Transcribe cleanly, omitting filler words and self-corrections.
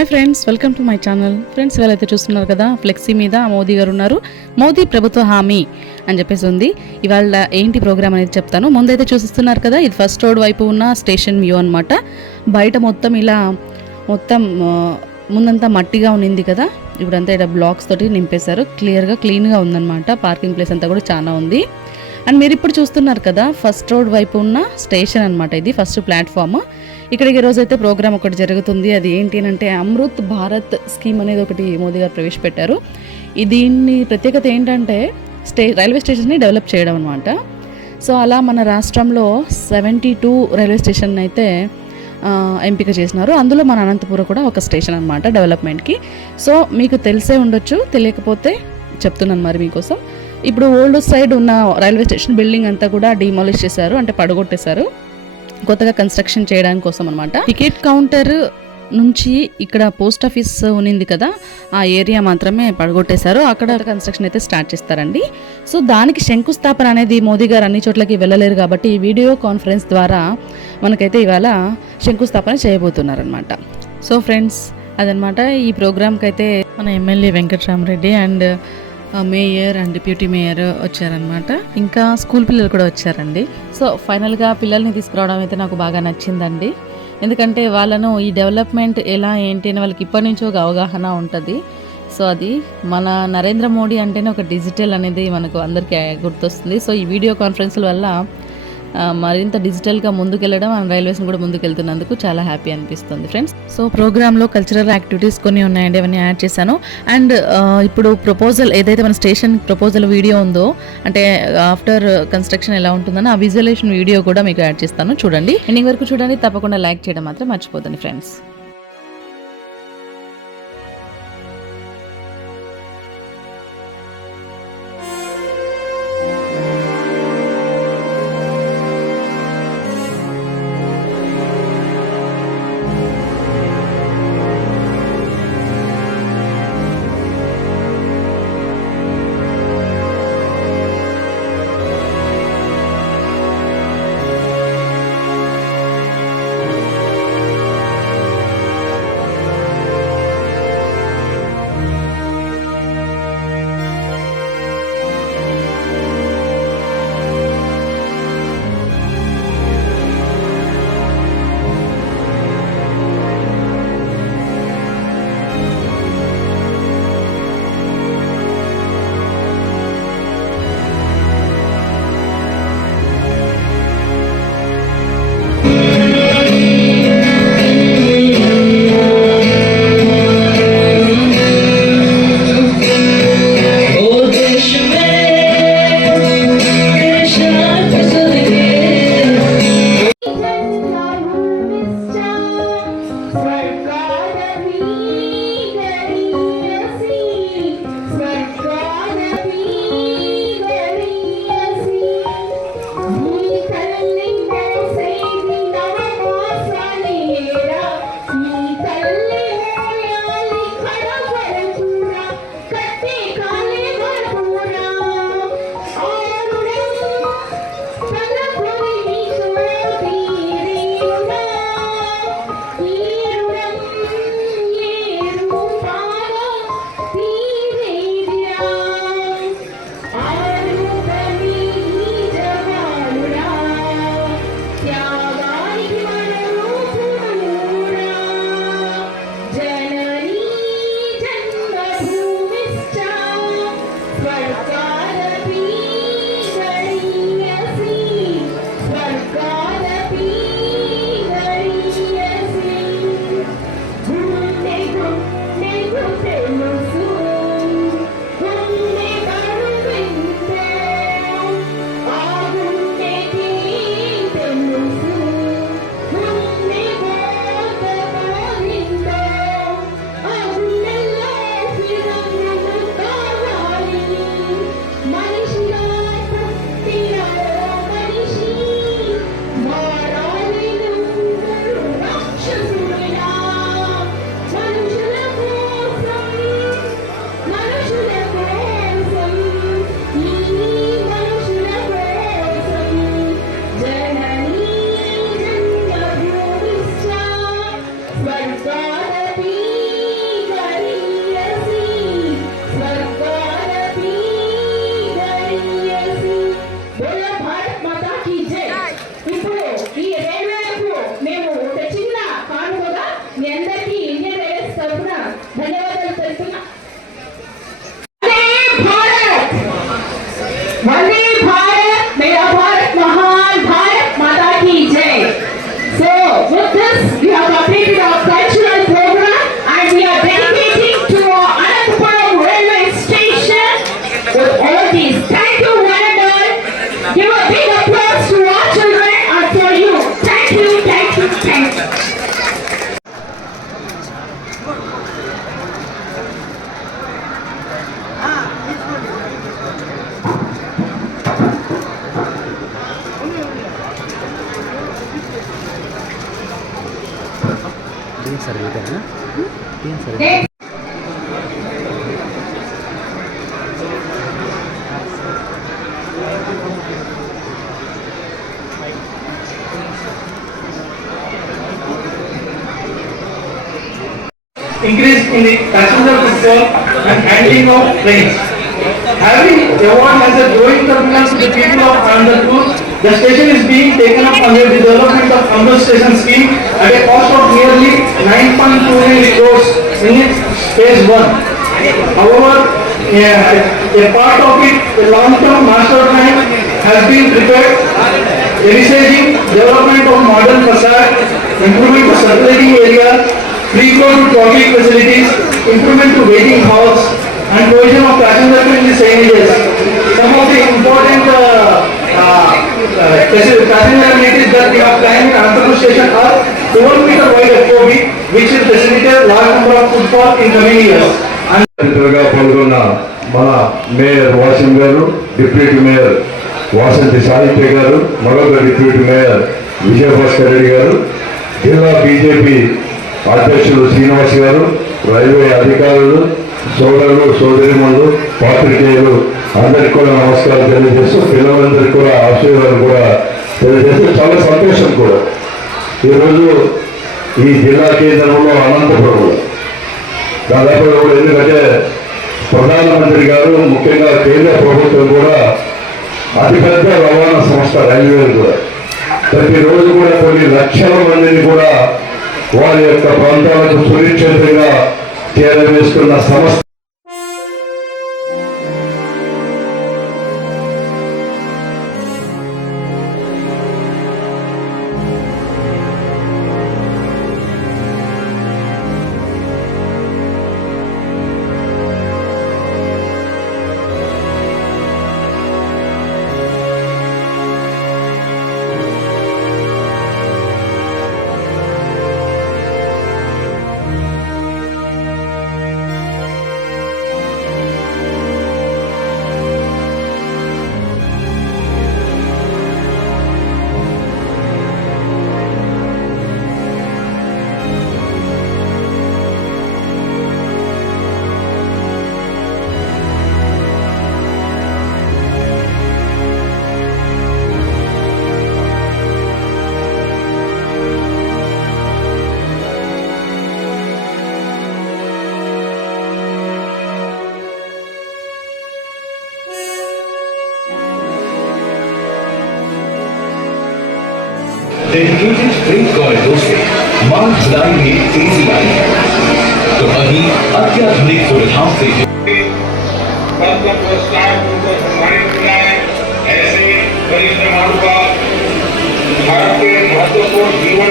Hi friends, welcome to my channel. Friends, ఇవాళైతే చూస్తున్నారు కదా, ఫ్లెక్సీ మీద మోదీ గారు ఉన్నారు. మోదీ ప్రభుత్వ హామీ అని చెప్పేసి ఉంది. ఇవాళ ఏంటి ప్రోగ్రామ్ అనేది చెప్తాను. ముందైతే చూస్తున్నారు కదా, ఇది ఫస్ట్ రోడ్ వైపు ఉన్న స్టేషన్ వ్యూ అనమాట. బయట మొత్తం ఇలా ముందంతా మట్టిగా ఉన్నింది కదా, ఇప్పుడంతా ఇక్కడ బ్లాక్స్ తోటి నింపేశారు. క్లీన్గా ఉందన్నమాట. పార్కింగ్ ప్లేస్ అంతా కూడా చాలా ఉంది. అండ్ మీరు ఇప్పుడు చూస్తున్నారు కదా, ఫస్ట్ రోడ్ వైపు ఉన్న స్టేషన్ అనమాట. ఇది ఫస్ట్ ప్లాట్ఫామ్. ఇక్కడికి ఈరోజు అయితే ప్రోగ్రామ్ ఒకటి జరుగుతుంది. అది ఏంటి అంటే అమృత్ భారత్ స్కీమ్ అనేది ఒకటి మోదీ గారు ప్రవేశపెట్టారు. దీన్ని ప్రత్యేకత ఏంటంటే రైల్వే స్టేషన్ని డెవలప్ చేయడం అనమాట. సో అలా మన రాష్ట్రంలో 72 రైల్వే స్టేషన్ అయితే ఎంపిక చేసినారు. అందులో మన అనంతపురం కూడా ఒక స్టేషన్ అనమాట డెవలప్మెంట్కి. సో మీకు తెలిసే ఉండొచ్చు, తెలియకపోతే చెప్తున్నాను మరి మీకోసం. ఇప్పుడు ఓల్డ్ సైడ్ ఉన్న రైల్వే స్టేషన్ బిల్డింగ్ అంతా కూడా డిమాలిష్ చేశారు, అంటే పడగొట్టేశారు, కొత్తగా కన్స్ట్రక్షన్ చేయడానికి కోసం అనమాట. టికెట్ కౌంటర్ నుంచి ఇక్కడ పోస్ట్ ఆఫీస్ ఉన్నింది కదా, ఆ ఏరియా మాత్రమే పడగొట్టేశారు. అక్కడ కన్స్ట్రక్షన్ అయితే స్టార్ట్ చేస్తారండి. సో దానికి శంకుస్థాపన అనేది మోదీ గారు అన్ని చోట్లకి వెళ్ళలేరు కాబట్టి ఈ వీడియో కాన్ఫరెన్స్ ద్వారా మనకైతే ఇవాళ శంకుస్థాపన చేయబోతున్నారనమాట. సో ఫ్రెండ్స్, అదనమాట ఈ ప్రోగ్రామ్కి అయితే మన MLA Venkatrama Reddy and mayor and deputy mayor వచ్చారనమాట. ఇంకా స్కూల్ పిల్లలు కూడా వచ్చారండి. సో ఫైనల్గా పిల్లల్ని తీసుకురావడం అయితే నాకు బాగా నచ్చిందండి. ఎందుకంటే వాళ్ళను ఈ డెవలప్మెంట్ ఎలా ఏంటి అని వాళ్ళకి ఇప్పటి నుంచో ఒక అవగాహన ఉంటుంది. సో అది మన నరేంద్ర మోడీ అంటేనే ఒక డిజిటల్ అనేది మనకు అందరికీ గుర్తొస్తుంది. సో ఈ వీడియో కాన్ఫరెన్స్ల వల్ల మరింత డిజిటల్గా ముందుకెళ్ళడం అండ్ రైల్వేస్ని కూడా ముందుకెళ్తున్నందుకు చాలా హ్యాపీ అనిపిస్తుంది ఫ్రెండ్స్. సో ప్రోగ్రాంలో కల్చరల్ యాక్టివిటీస్ కొన్ని ఉన్నాయండి, అవన్నీ యాడ్ చేశాను. అండ్ ఇప్పుడు ప్రపోజల్ ఏదైతే మన స్టేషన్ ప్రపోజల్ వీడియో ఉందో, అంటే ఆఫ్టర్ కన్స్ట్రక్షన్ ఎలా ఉంటుందని ఆ విజువలైజేషన్ వీడియో కూడా మీకు యాడ్ చేస్తాను, చూడండి. ఎండింగ్ వరకు చూడండి, తప్పకుండా లైక్ చేయడం మాత్రం మర్చిపోతుంది friends. Give a big applause to our children and for you. Thank you, thank you, thank you. Increase in the passenger footfall and handling of trains. Having evolved as a growing terminal to the people of Anandapur, the station is being taken up under the development of Amber Station scheme at a cost of nearly 9.29 crores in its phase 1. However, a part of it, a long-term master plan has been prepared, envisaging development of modern facade, improvement of circulating area, free flow to traffic facilities, improvement to waiting halls, and provision of passenger friendly signages. Some of the important passenger amenities that we have planned in Anandapur station are 12-meter wide FOB, which will facilitate large number of footfall in coming years. గా పాల్గొన్న మన mayor Wasim గారు, deputy mayor Vasanthi సాహిత్య గారు, మరొక deputy mayor Vijayabhaskar Reddy గారు, జిల్లా BJP అధ్యక్షులు శ్రీనివాస్ గారు, రైల్వే అధికారులు, సోదరులు, సోదరిమణులు, పాత్రికేయులు అందరికీ కూడా నమస్కారం తెలియజేస్తూ, పిల్లలందరికీ కూడా ఆశీర్వాదాలు కూడా తెలియజేస్తూ చాలా సంతోషం కూడా ఈరోజు ఈ జిల్లా కేంద్రంలో అనంతపురంలో దాదాపుగా కూడా, ఎందుకంటే ప్రధానమంత్రి గారు, ముఖ్యంగా కేంద్ర ప్రభుత్వం కూడా అతిపెద్ద రవాణా సంస్థ రైల్వేలు కూడా ప్రతిరోజు కూడా కొన్ని లక్షల మందిని కూడా వారి యొక్క ప్రాంతాలకు సురక్షితంగా చేరవేస్తున్న సంస్థ. डेडिकेटेड ट्रेन कॉरिडोर से माल ढुलाई में तेजी आई है, तो वहीं अत्याधुनिक सुविधाओं से ऐसे परिश्रम का भारत के महत्वपूर्ण जीवन